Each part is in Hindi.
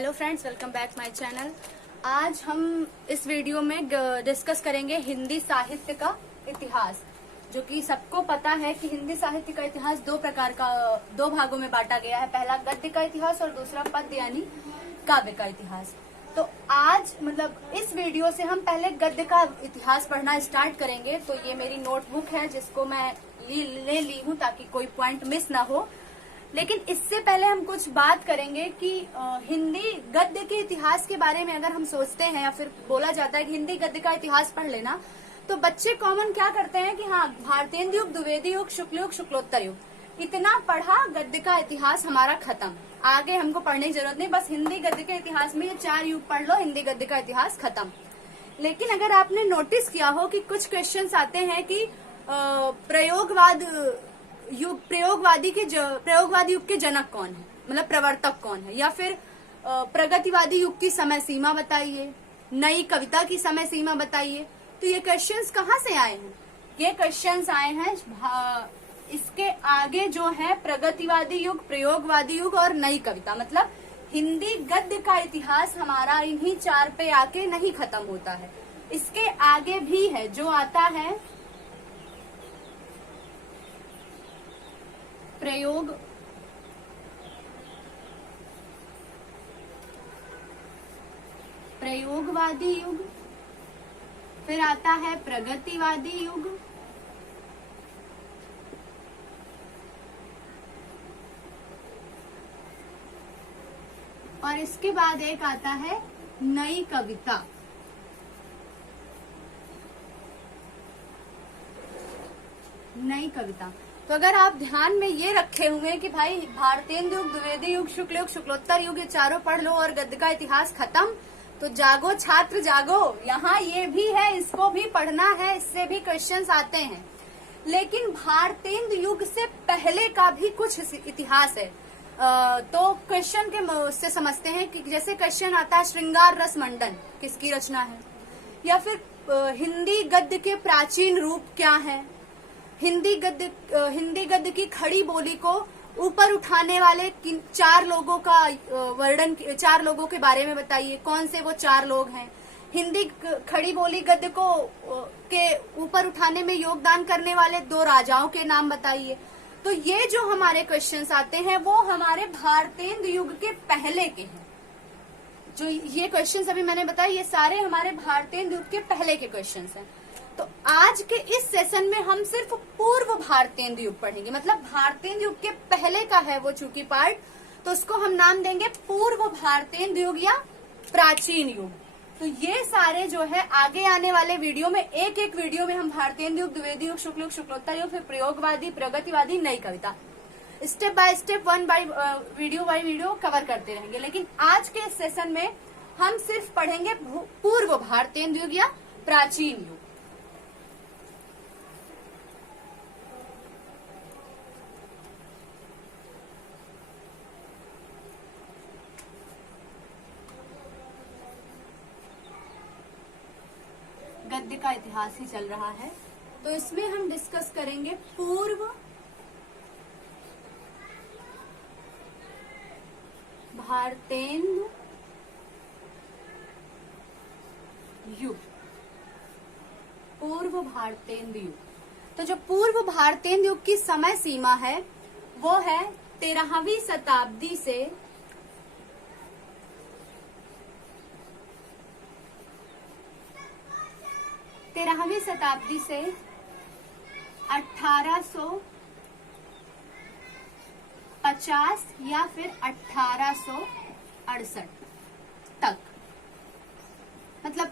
Hello friends, welcome back my channel. आज हम इस वीडियो में डिस्कस करेंगे हिंदी साहित्य का इतिहास, जो कि सबको पता है कि हिंदी साहित्य का इतिहास दो भागों में बांटा गया है। पहला गद्य का इतिहास और दूसरा पद्य यानी काव्य का इतिहास। तो आज इस वीडियो से हम पहले गद्य का इतिहास पढ़ना स्टार्ट करेंगे। तो ये मेरी नोटबुक है जिसको मैं ले ली हूँ ताकि कोई पॉइंट मिस ना हो। लेकिन इससे पहले हम कुछ बात करेंगे कि हिंदी गद्य के इतिहास के बारे में अगर हम सोचते हैं या फिर बोला जाता है कि हिंदी गद्य का इतिहास पढ़ लेना, तो बच्चे कॉमन क्या करते हैं कि हाँ, भारतेंदु युग, द्विवेदी युग, शुक्ल युग, शुक्लोत्तर युग, इतना पढ़ा, गद्य का इतिहास हमारा खत्म, आगे हमको पढ़ने की जरूरत नहीं, बस हिंदी गद्य के इतिहास में ये 4 युग पढ़ लो, हिंदी गद्य का इतिहास खत्म। लेकिन अगर आपने नोटिस किया हो कि कुछ क्वेश्चंस आते हैं कि प्रयोगवादी युग के जनक कौन है, प्रवर्तक कौन है, या फिर प्रगतिवादी युग की समय सीमा बताइए, नई कविता की समय सीमा बताइए। तो ये क्वेश्चंस कहाँ से आए हैं? ये क्वेश्चंस आए हैं इसके आगे जो है प्रगतिवादी युग, प्रयोगवादी युग और नई कविता। हिंदी गद्य का इतिहास हमारा इन्हीं 4 पे आके नहीं खत्म होता है, इसके आगे भी है। जो आता है प्रयोगवादी युग, फिर आता है प्रगतिवादी युग, और इसके बाद एक आता है नई कविता। नई कविता। तो अगर आप ध्यान में ये रखे हुए कि भाई भारतेंदु युग, द्विवेदी युग, शुक्ल युग, शुक्लोत्तर युग, ये चारों पढ़ लो और गद्य का इतिहास खत्म, तो जागो छात्र जागो, यहाँ ये भी है, इसको भी पढ़ना है, इससे भी क्वेश्चंस आते हैं। लेकिन भारतेंदु युग से पहले का भी कुछ इतिहास है। तो क्वेश्चन के उससे समझते हैं कि जैसे क्वेश्चन आता है श्रृंगार रस मंडन किसकी रचना है, या फिर हिंदी गद्य के प्राचीन रूप क्या है, हिंदी गद्य की खड़ी बोली को ऊपर उठाने वाले 4 लोगों का वर्णन, 4 लोगों के बारे में बताइए, कौन से वो 4 लोग हैं। हिंदी खड़ी बोली गद्य को के ऊपर उठाने में योगदान करने वाले 2 राजाओं के नाम बताइए। तो ये जो हमारे क्वेश्चंस आते हैं वो हमारे भारतेंदु युग के पहले के हैं। जो ये क्वेश्चंस अभी मैंने बताया, ये सारे हमारे भारतेंदु युग के पहले के क्वेश्चंस हैं। तो आज के इस सेशन में हम सिर्फ पूर्व भारतेंदु युग पढ़ेंगे, भारतेंदु युग के पहले का है वो चूंकि पार्ट, तो उसको हम नाम देंगे पूर्व भारतेंदु युग या प्राचीन युग। तो ये सारे जो है आगे आने वाले वीडियो में, एक एक वीडियो में हम भारतेंदु युग, द्विवेदी युग, शुक्ल युग, शुक्लोत्तर युग, फिर प्रयोगवादी, प्रगतिवादी, नई कविता, step by step, video by video cover करते रहेंगे। लेकिन आज के इस सेशन में हम सिर्फ पढ़ेंगे पूर्व भारतेंदु युग या प्राचीन युग। गद्य का इतिहास ही चल रहा है, तो इसमें हम डिस्कस करेंगे पूर्व भारतेंदु युग। पूर्व भारतेंदु युग। तो जो पूर्व भारतेंदु युग की समय सीमा है वो है 13वीं शताब्दी से 1850 या फिर 1868 तक।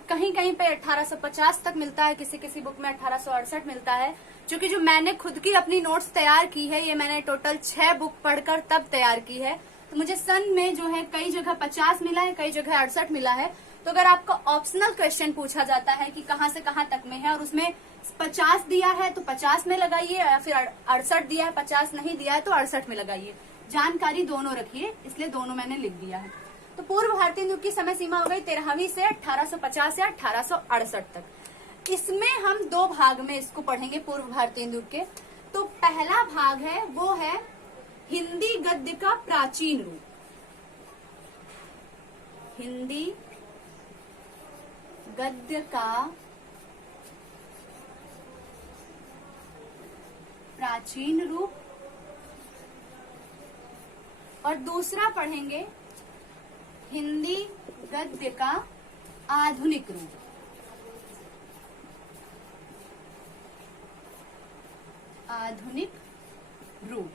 कहीं कहीं पे 1850 तक मिलता है, किसी किसी बुक में 1868 मिलता है। क्योंकि जो मैंने खुद की अपनी नोट्स तैयार की है, ये मैंने टोटल 6 बुक पढ़कर तब तैयार की है, तो मुझे सन में जो है कई जगह 50 मिला है, कई जगह 68 मिला है। तो अगर आपका ऑप्शनल क्वेश्चन पूछा जाता है कि कहाँ से कहाँ तक में है और उसमें 50 दिया है तो 50 में लगाइए, या फिर 68 दिया है, 50 नहीं दिया है तो 68 में लगाइए। जानकारी दोनों रखिए, इसलिए दोनों मैंने लिख दिया है। तो पूर्व भारतेंदु युग की समय सीमा हो गई 13वीं से 1850 या 1868 तक। इसमें हम 2 भाग में इसको पढ़ेंगे पूर्व भारतेंदु युग के। तो पहला भाग है वो है हिंदी गद्य का प्राचीन रूप। हिंदी गद्य का प्राचीन रूप, और दूसरा पढ़ेंगे हिंदी गद्य का आधुनिक रूप। आधुनिक रूप।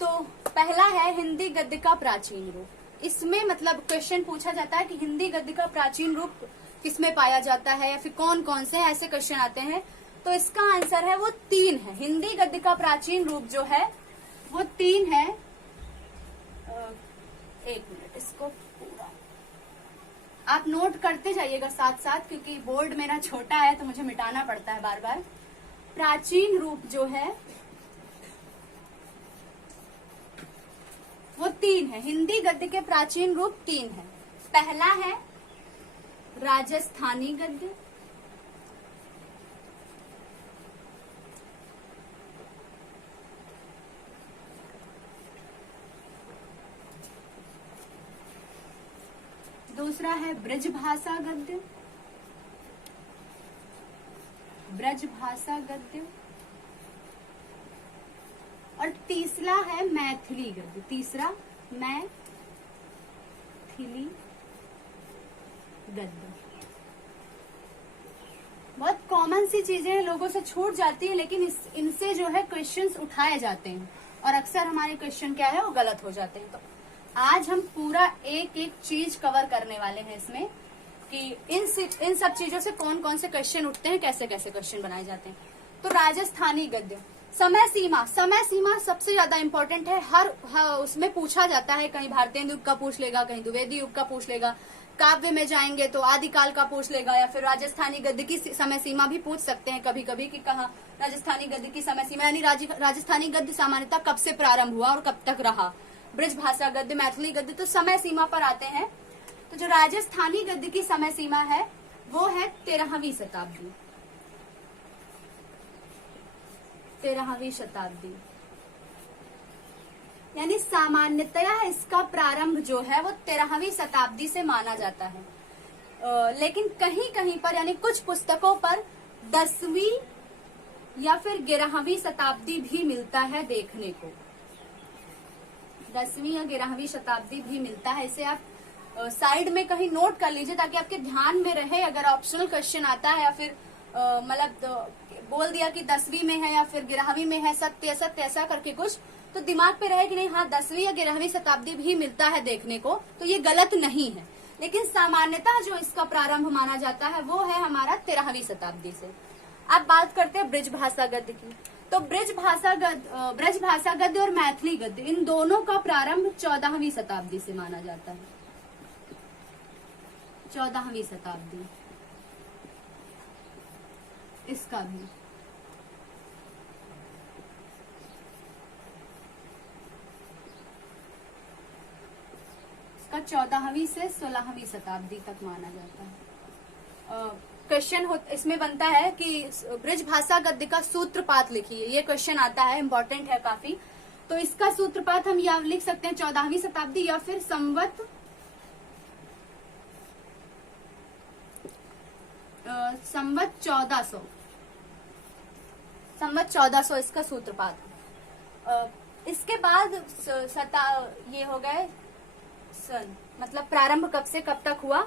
तो पहला है हिंदी गद्य का प्राचीन रूप। इसमें मतलब क्वेश्चन पूछा जाता है कि हिंदी गद्य का प्राचीन रूप किसमें पाया जाता है या फिर कौन कौन से ऐसे क्वेश्चन आते हैं। तो इसका आंसर है वो 3 है। हिंदी गद्य का प्राचीन रूप जो है वो 3 है। एक मिनट, इसको पूरा आप नोट करते जाइएगा साथ साथ, क्योंकि बोर्ड मेरा छोटा है तो मुझे मिटाना पड़ता है बार बार। प्राचीन रूप जो है वो 3 है। हिंदी गद्य के प्राचीन रूप 3 है। पहला है राजस्थानी गद्य, दूसरा है ब्रजभाषा गद्य, ब्रजभाषा गद्य, और तीसरा है मैथिली गद्य। तीसरा मैथिली गद्य। बहुत कॉमन सी चीजें लोगों से छूट जाती है, लेकिन इनसे जो है क्वेश्चंस उठाए जाते हैं और अक्सर हमारे क्वेश्चन क्या है वो गलत हो जाते हैं। तो आज हम पूरा एक एक चीज कवर करने वाले हैं इसमें कि इन सब चीजों से कौन कौन से क्वेश्चन उठते हैं, कैसे कैसे क्वेश्चन बनाए जाते हैं। तो राजस्थानी गद्य, समय सीमा सबसे ज्यादा इम्पोर्टेंट है। हर उसमें पूछा जाता है, कहीं भारतेंदु युग का पूछ लेगा, कहीं द्विवेदी युग का पूछ लेगा, काव्य में जाएंगे तो आदिकाल का पूछ लेगा, या फिर राजस्थानी गद्य की समय सीमा भी पूछ सकते हैं कभी कभी कि कहाँ राजस्थानी गद्य की समय सीमा, यानी राजस्थानी गद्य सामान्यतः कब से प्रारंभ हुआ और कब तक रहा। ब्रजभाषा गद्य, मैथिली गद्य तो समय सीमा पर आते हैं। तो जो राजस्थानी गद्य की समय सीमा है वो है 13वीं शताब्दी। 13वीं शताब्दी यानी सामान्यतया इसका प्रारंभ जो है वो 13वीं शताब्दी से माना जाता है। लेकिन कहीं कहीं पर यानी कुछ पुस्तकों पर 10वीं या फिर 11वीं शताब्दी भी मिलता है देखने को। 10वीं या 11वीं शताब्दी भी मिलता है। इसे आप साइड में कहीं नोट कर लीजिए ताकि आपके ध्यान में रहे। अगर ऑप्शनल क्वेश्चन आता है या फिर मतलब बोल दिया कि 10वीं में है या फिर 11वीं में है, सत्य ऐसा करके कुछ, तो दिमाग पे रहे कि नहीं हाँ 10वीं या 11वीं शताब्दी भी मिलता है देखने को, तो ये गलत नहीं है। लेकिन सामान्यतः जो इसका प्रारंभ माना जाता है वो है हमारा 13वीं शताब्दी से। अब बात करते हैं ब्रजभाषा गद्य की। तो ब्रजभाषा गद्य और मैथिली गद्य इन दोनों का प्रारंभ 14वीं शताब्दी से माना जाता है। 14वीं शताब्दी इसका भी। इसका 14वीं से 16वीं शताब्दी तक माना जाता है। क्वेश्चन इसमें बनता है कि ब्रजभाषा गद्य का सूत्रपात लिखिए। ये क्वेश्चन आता है, इम्पोर्टेंट है काफी। तो इसका सूत्रपात हम या लिख सकते हैं 14वीं शताब्दी या फिर संवत 1400 इसका सूत्रपात। इसके बाद ये हो गए सन, मतलब प्रारंभ कब से कब तक हुआ।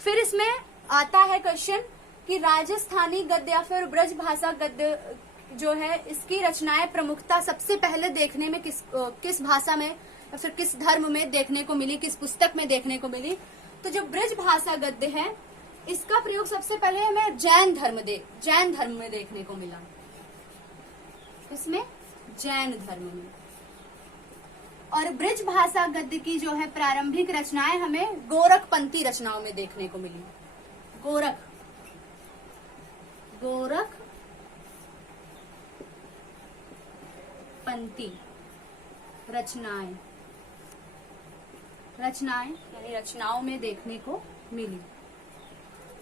फिर इसमें आता है क्वेश्चन कि राजस्थानी गद्य या फिर ब्रजभाषा गद्य जो है इसकी रचनाएं प्रमुखता सबसे पहले देखने में किस भाषा में या फिर किस धर्म में देखने को मिली, किस पुस्तक में देखने को मिली। तो जो ब्रजभाषा गद्य है इसका प्रयोग सबसे पहले हमें जैन धर्म में देखने को मिला। इसमें जैन धर्म में। और ब्रजभाषा गद्य की जो है प्रारंभिक रचनाएं हमें गोरखपंथी रचनाओं में देखने को मिली। गोरखपंथी रचनाएं यानी रचनाओं में देखने को मिली।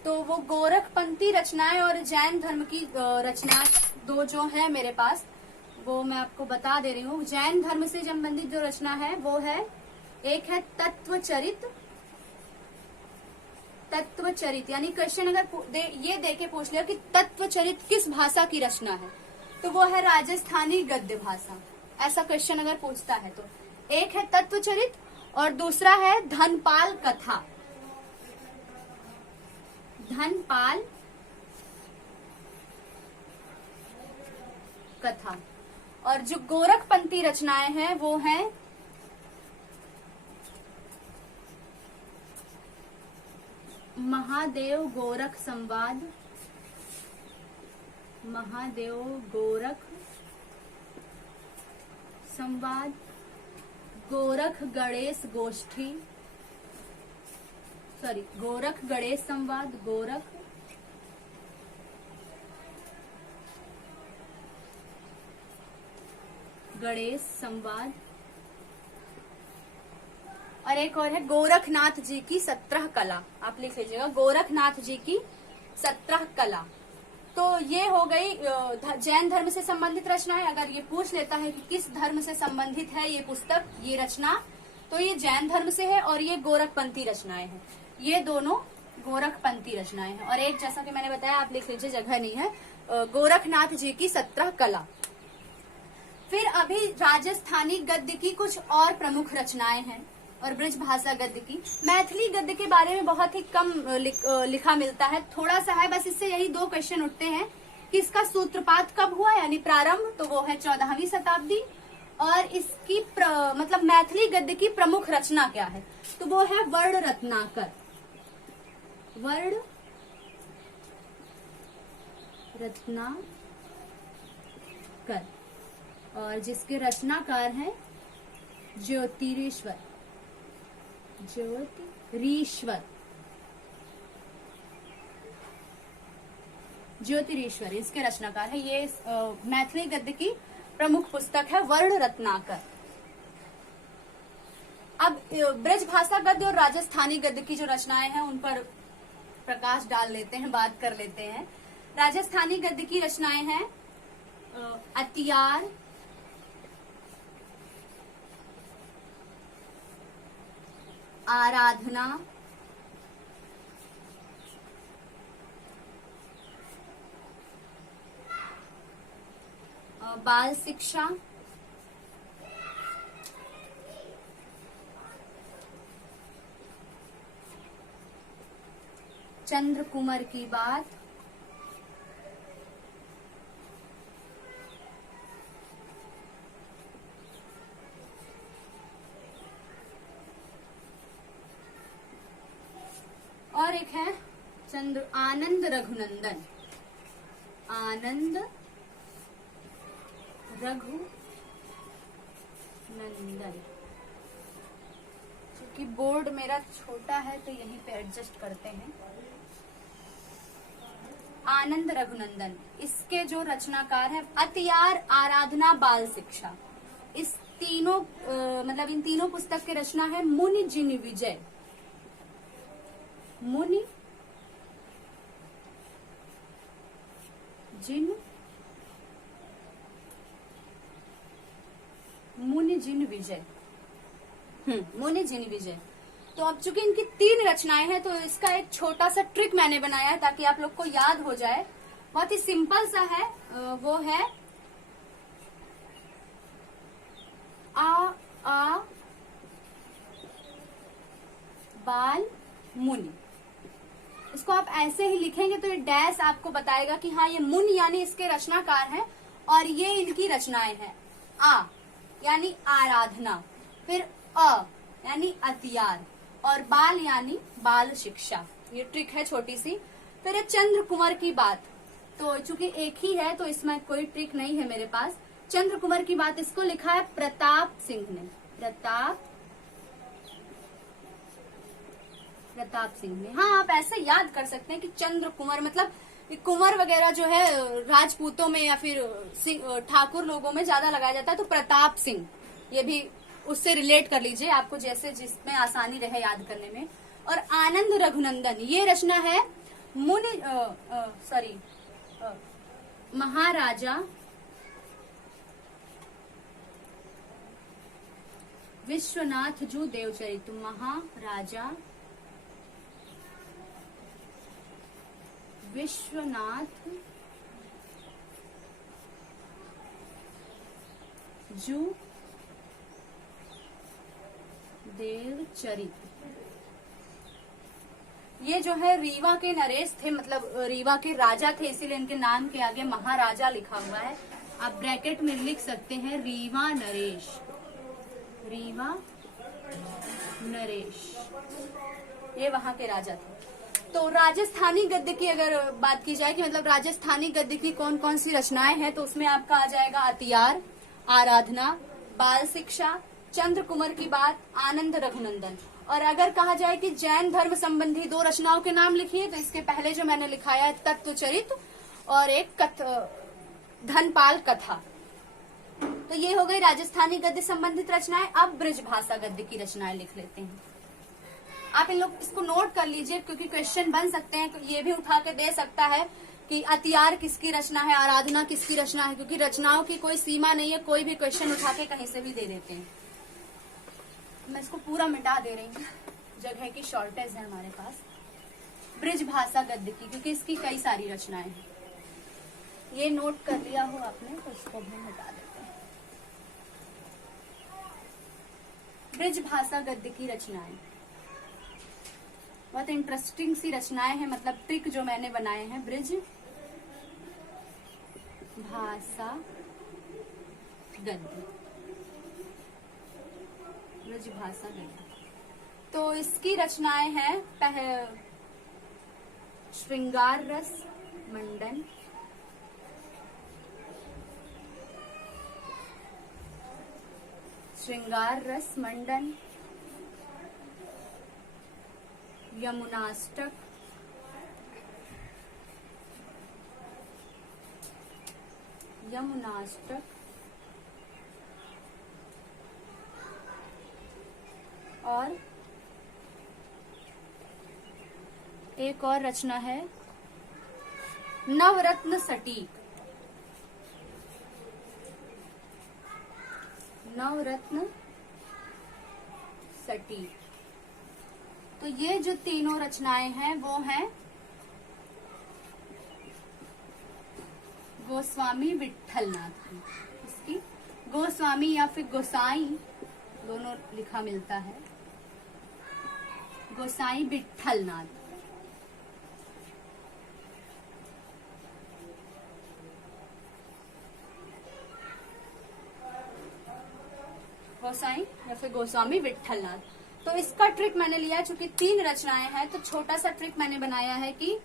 तो वो गोरखपंथी रचनाएं और जैन धर्म की रचना दो जो है मेरे पास, वो मैं आपको बता दे रही हूँ। जैन धर्म से संबंधित जो रचना है वो है, एक है तत्वचरित तत्वचरित, यानी क्वेश्चन अगर ये देके पूछ लिया कि तत्वचरित किस भाषा की रचना है, तो वो है राजस्थानी गद्य भाषा। ऐसा क्वेश्चन अगर पूछता है तो एक है तत्वचरित और दूसरा है धनपाल कथा। धनपाल कथा। और जो गोरखपंथी रचनाएं हैं वो हैं महादेव गोरख संवाद, महादेव गोरख संवाद, गोरख गणेश गोष्ठी, सॉरी गोरख गणेश संवाद, गोरख गणेश संवाद, और एक और है गोरखनाथ जी की 17 कला। आप लिख लीजिएगा गोरखनाथ जी की 17 कला। तो ये हो गई जैन धर्म से संबंधित रचनाएं। अगर ये पूछ लेता है कि किस धर्म से संबंधित है ये पुस्तक, ये रचना, तो ये जैन धर्म से है और ये गोरखपंथी रचनाएं हैं। ये दोनों गोरखपंथी रचनाएं हैं। और एक जैसा कि मैंने बताया, आप लिख लीजिए, जगह नहीं है, गोरखनाथ जी की 17 कला। फिर अभी राजस्थानी गद्य की कुछ और प्रमुख रचनाएं हैं और ब्रज भाषा गद्य की। मैथिली गद्य के बारे में बहुत ही कम लिखा मिलता है, थोड़ा सा है, बस इससे यही 2 क्वेश्चन उठते हैं कि इसका सूत्रपात कब हुआ, यानी प्रारंभ, तो वो है 14वीं शताब्दी। और इसकी मतलब मैथिली गद्य की प्रमुख रचना क्या है, तो वो है वर्ण रत्नाकर। वर्ण रत्नाकर, और जिसके रचनाकार हैं ज्योतिरीश्वर। ज्योतिरीश्वर, ज्योतिरीश्वर इसके रचनाकार है। ये मैथिली गद्य की प्रमुख पुस्तक है वर्ण रत्नाकर। अब ब्रज भाषा गद्य और राजस्थानी गद्य की जो रचनाएं हैं उन पर प्रकाश डाल लेते हैं, बात कर लेते हैं। राजस्थानी गद्य की रचनाएं हैं अतियार, आराधना, बाल शिक्षा, चंद्र कुंवर की बात, और एक है आनंद रघुनंदन। आनंद रघुनंदन। क्योंकि बोर्ड मेरा छोटा है तो यहीं पे एडजस्ट करते हैं। आनंद रघुनंदन, इसके जो रचनाकार है अतियार, आराधना, बाल शिक्षा। इस तीनों मतलब इन तीनों पुस्तक की रचना है मुनि जिन विजय। मुनि जिन विजय। मुनि जिन विजय। तो अब चूंकि इनकी 3 रचनाएं हैं तो इसका एक छोटा सा ट्रिक मैंने बनाया है ताकि आप लोग को याद हो जाए। बहुत ही सिंपल सा है, वो है आ बाल मुनि। इसको आप ऐसे ही लिखेंगे तो ये डैश आपको बताएगा कि हाँ ये मुनि यानी इसके रचनाकार हैं और ये इनकी रचनाएं हैं। आ यानी आराधना, फिर अ यानी अतियार, और बाल यानी बाल शिक्षा। ये ट्रिक है छोटी सी। फिर है चंद्र कुंवर की बात। तो चूंकि एक ही है तो इसमें कोई ट्रिक नहीं है मेरे पास। चंद्र कुंवर की बात, इसको लिखा है प्रताप सिंह ने। प्रताप सिंह ने। हाँ, आप ऐसे याद कर सकते हैं कि चंद्र कुंवर मतलब कुंवर वगैरह जो है राजपूतों में या फिर ठाकुर लोगों में ज्यादा लगाया जाता है, तो प्रताप सिंह ये भी उससे रिलेट कर लीजिए, आपको जैसे जिसमें आसानी रहे याद करने में। और आनंद रघुनंदन, ये रचना है महाराजा विश्वनाथ जू देवचरित। महाराजा विश्वनाथ जू देव चरित। ये जो है रीवा के नरेश थे, मतलब रीवा के राजा थे, इसीलिए इनके नाम के आगे महाराजा लिखा हुआ है। आप ब्रैकेट में लिख सकते हैं रीवा नरेश, रीवा नरेश, ये वहां के राजा थे। तो राजस्थानी गद्य की अगर बात की जाए कि मतलब राजस्थानी गद्य की कौन कौन सी रचनाएं हैं, तो उसमें आपका आ जाएगा अतियार, आराधना, बाल शिक्षा, चंद्र कुंवर की बात, आनंद रघुनंदन। और अगर कहा जाए कि जैन धर्म संबंधी 2 रचनाओं के नाम लिखिए, तो इसके पहले जो मैंने लिखाया है तत्वचरित और एक धनपाल कथा। तो ये हो गई राजस्थानी गद्य संबंधित रचनाएं। अब ब्रज भाषा गद्य की रचनाएं लिख लेते हैं। आप इन लोग इसको नोट कर लीजिए, क्योंकि क्वेश्चन बन सकते हैं। ये भी उठा के दे सकता है कि अतियार किसकी रचना है, आराधना किसकी रचना है, क्योंकि रचनाओं की कोई सीमा नहीं है, कोई भी क्वेश्चन उठा के कहीं से भी दे देते हैं। मैं इसको पूरा मिटा दे रही हूँ, जगह की शॉर्टेज है हमारे पास। ब्रज भाषा गद्य की, क्योंकि इसकी कई सारी रचनाएं हैं। ये नोट कर लिया हो आपने, तो इसको भी मिटा देते हैं। ब्रज भाषा गद्य की रचनाएं बहुत इंटरेस्टिंग सी रचनाएं हैं, मतलब ट्रिक जो मैंने बनाए हैं। ब्रज भाषा गद्य, ब्रज भाषा गद्य। तो इसकी रचनाएं हैं श्रृंगार रस मंडन, श्रृंगार रस मंडन, यमुनाष्टक, यमुनाष्टक और एक और रचना है नवरत्न सटीक, नवरत्न सटीक। तो ये जो तीनों रचनाएं हैं वो हैं गोस्वामी विट्ठलनाथ की। इसकी गोस्वामी या फिर गोसाई दोनों लिखा मिलता है, गोसाई विट्ठलनाथ। गोसाई या फिर गोस्वामी विट्ठलनाथ। तो इसका ट्रिक मैंने लिया, चूंकि 3 रचनाएं हैं, तो छोटा सा ट्रिक मैंने बनाया है कि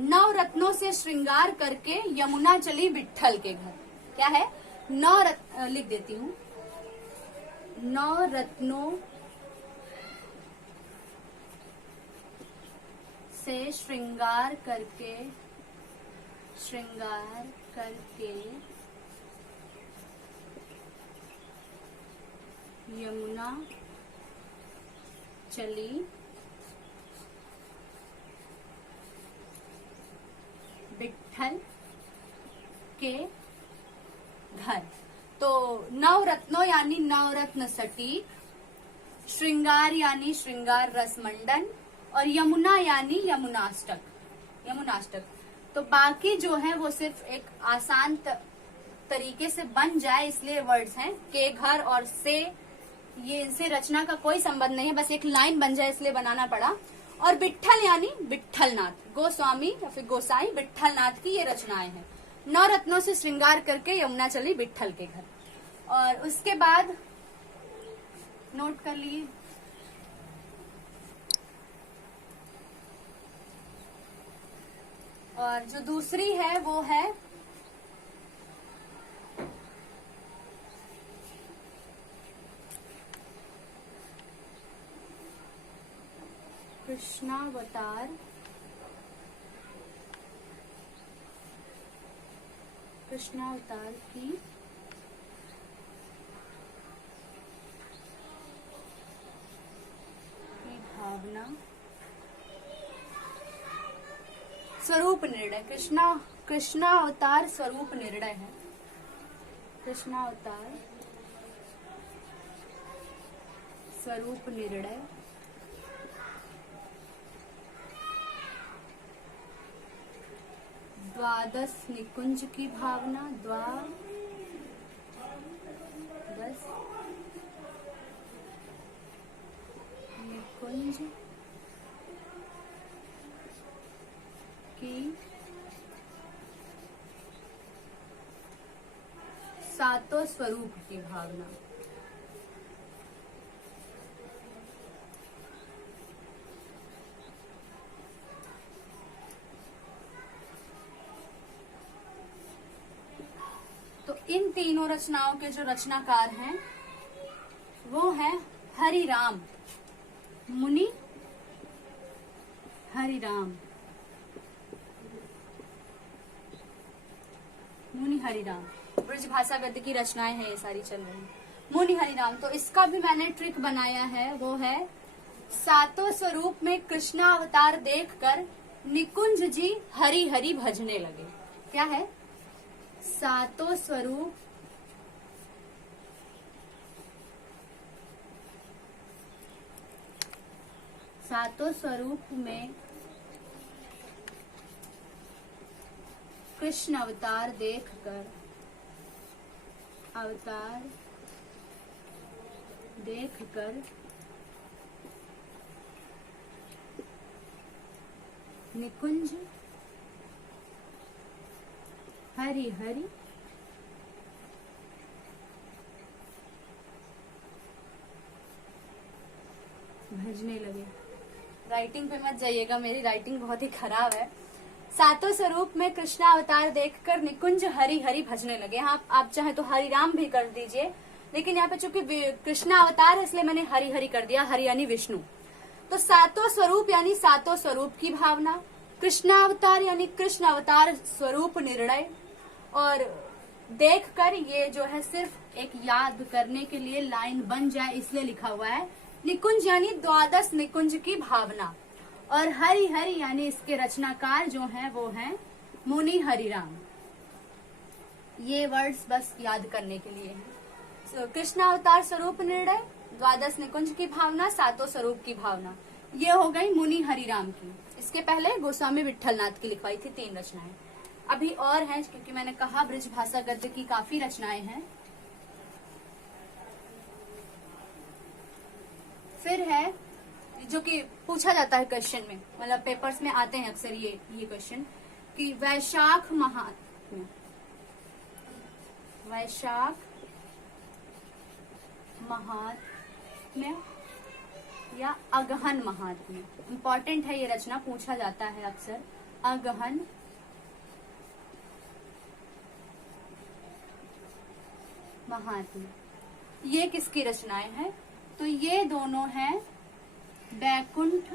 9 रत्नों से श्रृंगार करके यमुना चली विट्ठल के घर। क्या है? 9 रत्न लिख देती हूँ। 9 रत्नों से श्रृंगार करके यमुना चली विट्ठल के घर। तो 9 रत्नों यानी नवरत्न सटीक, श्रृंगार यानी श्रृंगार रस मंडन, और यमुना यानी यमुनाष्टक, यमुनाष्टक। तो बाकी जो है वो सिर्फ एक आसान तरीके से बन जाए इसलिए वर्ड्स हैं। के घर और से, ये इनसे रचना का कोई संबंध नहीं है, बस एक लाइन बन जाए इसलिए बनाना पड़ा। और विट्ठल यानी विट्ठलनाथ, गोस्वामी या फिर गोसाई विट्ठलनाथ की ये रचनाएं हैं। 9 रत्नों से श्रृंगार करके यमुना चली विट्ठल के घर। और उसके बाद नोट कर लिए, और जो दूसरी है वो है कृष्णावतार, कृष्णावतार की भावना, स्वरूप निर्णय। कृष्णावतार स्वरूप निर्णय है। कृष्णावतार स्वरूप निर्णय। द्वादश निकुंज की भावना, द्वादश निकुंज की सातों स्वरूप की भावना। तो इन तीनों रचनाओं के जो रचनाकार हैं वो हैं हरिराम, मुनि हरिराम, मुनि हरिराम। ब्रज भाषा गद्य की रचनाएं हैं ये सारी चल रही, मुनि हरिराम। तो इसका भी मैंने ट्रिक बनाया है, वो है सातों स्वरूप में कृष्णावतार देखकर निकुंज जी हरि हरि भजने लगे। क्या है? सातों स्वरूप में कृष्ण अवतार देखकर निकुंज हरि हरि भजने लगे। राइटिंग पे मत जाइएगा, मेरी राइटिंग बहुत ही खराब है। सातों स्वरूप में कृष्णा अवतार देखकर निकुंज हरि हरि भजने लगे। हाँ, आप चाहे तो हरिराम भी कर दीजिए, लेकिन यहाँ पे चूंकि कृष्णा अवतार है इसलिए मैंने हरि हरि कर दिया, हरि यानी विष्णु। तो सातों स्वरूप यानी सातों स्वरूप की भावना, कृष्णा अवतार यानी कृष्ण अवतार स्वरूप निर्णय, और देखकर ये जो है सिर्फ एक याद करने के लिए लाइन बन जाए इसलिए लिखा हुआ है। निकुंज यानी द्वादश निकुंज की भावना, और हरि हरि यानी इसके रचनाकार जो हैं वो हैं मुनि हरिराम। ये वर्ड्स बस याद करने के लिए हैं। कृष्णावतार स्वरूप निर्णय, द्वादश निकुंज की भावना, सातों स्वरूप की भावना, ये हो गई मुनि हरिराम की। इसके पहले गोस्वामी विट्ठलनाथ की लिखवाई थी 3 रचनाएं। अभी और हैं, क्योंकि मैंने कहा ब्रज भाषा गद्य की काफी रचनाएं हैं। फिर है जो कि पूछा जाता है क्वेश्चन में, मतलब पेपर्स में आते हैं अक्सर ये क्वेश्चन कि वैशाख महात्म्य, वैशाख महात्म्य या अगहन महात्म्य। इंपॉर्टेंट है ये रचना, पूछा जाता है अक्सर। अगहन महात्म्य, ये किसकी रचनाएं हैं? तो ये दोनों हैं बैकुंठ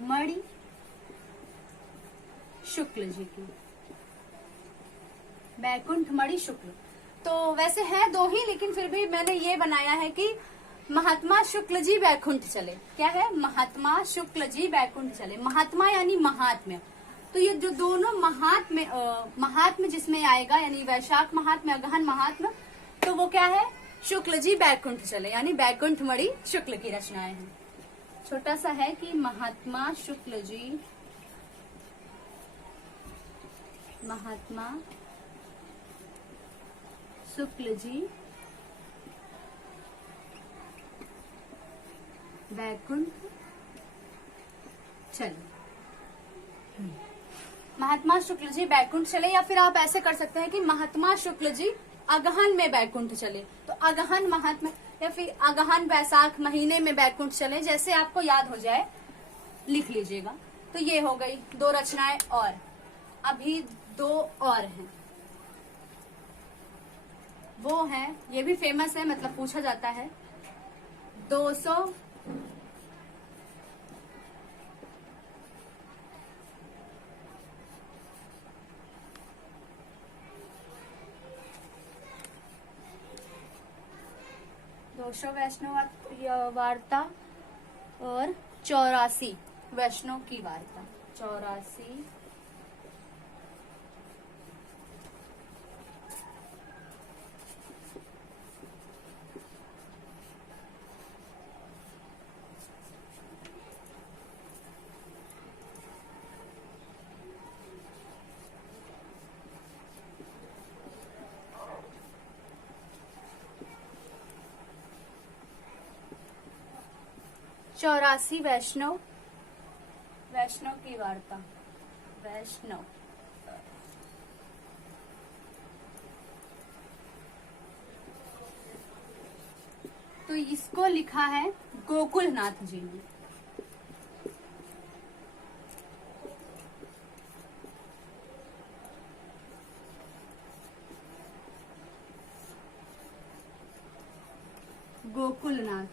मणि शुक्ल जी की। बैकुंठ मणि शुक्ल तो वैसे है 2 ही, लेकिन फिर भी मैंने ये बनाया है कि महात्मा शुक्ल जी बैकुंठ चले। क्या है? महात्मा शुक्ल जी बैकुंठ चले। महात्मा यानी महात्म्य, तो ये जो दोनों महात्म्य जिसमें आएगा, यानी वैशाख महात्म्य, अगहन महात्म्य, तो वो क्या है? शुक्ल जी बैकुंठ चले, यानी बैकुंठ मणि शुक्ल की रचनाएं हैं। छोटा सा है कि महात्मा शुक्ल जी बैकुंठ चले। महात्मा शुक्ल जी बैकुंठ चले, या फिर आप ऐसे कर सकते हैं कि महात्मा शुक्ल जी अगहन में बैकुंठ चले। तो अगहन महात्मा या फिर अगहन वैशाख महीने में बैकुंठ चले, जैसे आपको याद हो जाए लिख लीजिएगा। तो ये हो गई 2 रचनाएं, और अभी 2 और हैं। वो है, ये भी फेमस है, मतलब पूछा जाता है। 200 वैष्णव वार्ता और 84 वैष्णव की वार्ता। 84 84 84 वैष्णव, वैष्णव की वार्ता, वैष्णव। तो इसको लिखा है गोकुलनाथ जी ने। गोकुलनाथ।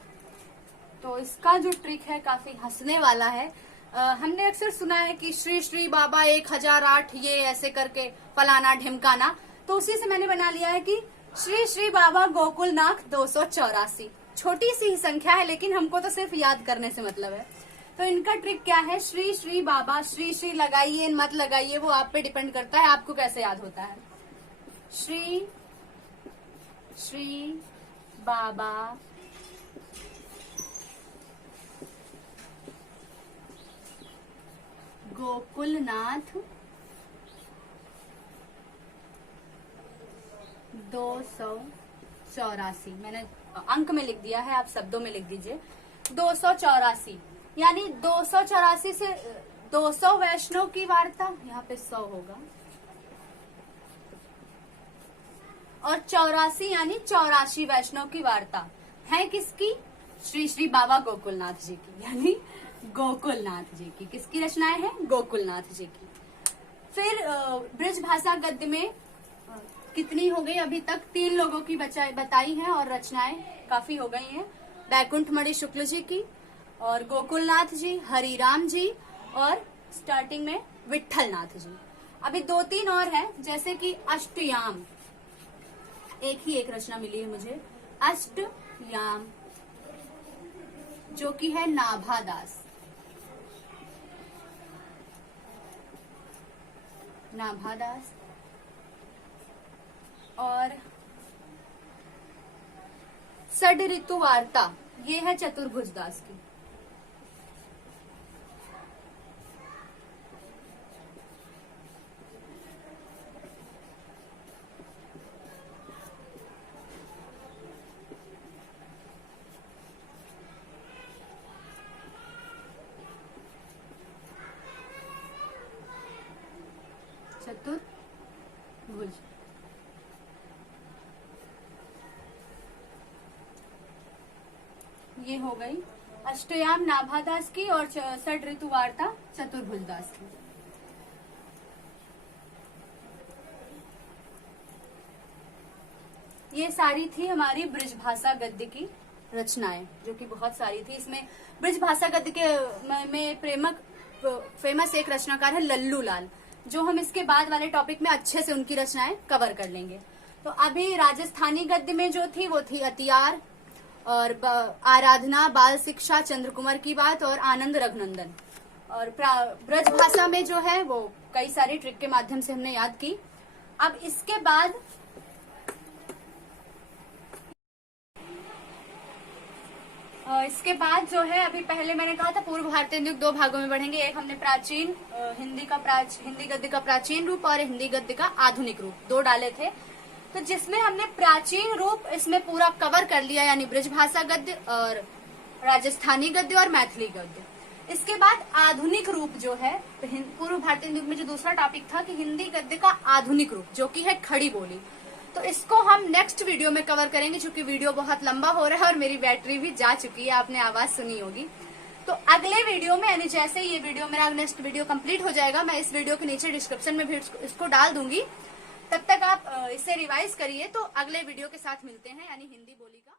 तो इसका जो ट्रिक है काफी हंसने वाला है। हमने अक्सर सुना है कि श्री श्री बाबा 1008 ये ऐसे करके फलाना ढिमकाना, तो उसी से मैंने बना लिया है कि श्री श्री बाबा गोकुलनाथ 284। छोटी सी ही संख्या है लेकिन हमको तो सिर्फ याद करने से मतलब है। तो इनका ट्रिक क्या है, श्री श्री बाबा, श्री श्री लगाइए मत लगाइए वो आप पे डिपेंड करता है आपको कैसे याद होता है। श्री श्री बाबा गोकुलनाथ 284। मैंने अंक में लिख दिया है, आप शब्दों में लिख दीजिए। 284 यानी 284 से 200 वैष्णव की वार्ता, यहाँ पे 100 होगा, और 84 यानी 84 वैष्णव की वार्ता है किसकी, श्री श्री बाबा गोकुलनाथ जी की, यानी गोकुलनाथ जी की। किसकी रचनाएं हैं, गोकुलनाथ जी की। फिर ब्रज भाषा गद्य में कितनी हो गई अभी तक, 3 लोगों की बताई हैं और रचनाएं काफी हो गई हैं। बैकुंठमणि शुक्ल जी की और गोकुलनाथ जी, हरिराम जी और स्टार्टिंग में विट्ठलनाथ जी। अभी 2-3 और हैं, जैसे कि अष्टयाम, एक ही एक रचना मिली है मुझे, अष्टयाम, जो कि है नाभादास, नाभादास। और षड ऋतु वार्ता, ये है चतुर्भुज दास की। चतुर्भुज। ये हो गई अष्टयाम नाभादास की और षड ऋतु वार्ता चतुर्भुज दास की। ये सारी थी हमारी ब्रजभाषा गद्य की रचनाएं, जो कि बहुत सारी थी। इसमें ब्रजभाषा गद्य के में फेमस एक रचनाकार है लल्लू लाल, जो हम इसके बाद वाले टॉपिक में अच्छे से उनकी रचनाएं कवर कर लेंगे। तो अभी राजस्थानी गद्य में जो थी वो थी अतियार और आराधना, बाल शिक्षा, चंद्रकुमार की बात और आनंद रघुनंदन। और ब्रज भाषा में जो है वो कई सारी ट्रिक के माध्यम से हमने याद की। अब इसके बाद जो है, अभी पहले मैंने कहा था पूर्व भारतीय युग 2 भागों में बढ़ेंगे। एक हमने प्राचीन हिंदी गद्य का प्राचीन रूप और हिंदी गद्य का आधुनिक रूप 2 डाले थे। तो जिसमें हमने प्राचीन रूप इसमें पूरा कवर कर लिया, यानी ब्रजभाषा गद्य और राजस्थानी गद्य और मैथिली गद्य। इसके बाद आधुनिक रूप जो है, तो पूर्व भारतीय युग में जो दूसरा टॉपिक था कि हिंदी गद्य का आधुनिक रूप, जो कि है खड़ी बोली। तो इसको हम नेक्स्ट वीडियो में कवर करेंगे, क्योंकि वीडियो बहुत लंबा हो रहा है और मेरी बैटरी भी जा चुकी है, आपने आवाज सुनी होगी। तो अगले वीडियो में, यानी जैसे ये वीडियो मेरा नेक्स्ट वीडियो कंप्लीट हो जाएगा, मैं इस वीडियो के नीचे डिस्क्रिप्शन में भी इसको डाल दूंगी। तब तक आप इसे रिवाइज करिए। तो अगले वीडियो के साथ मिलते हैं, यानी हिंदी बोली का।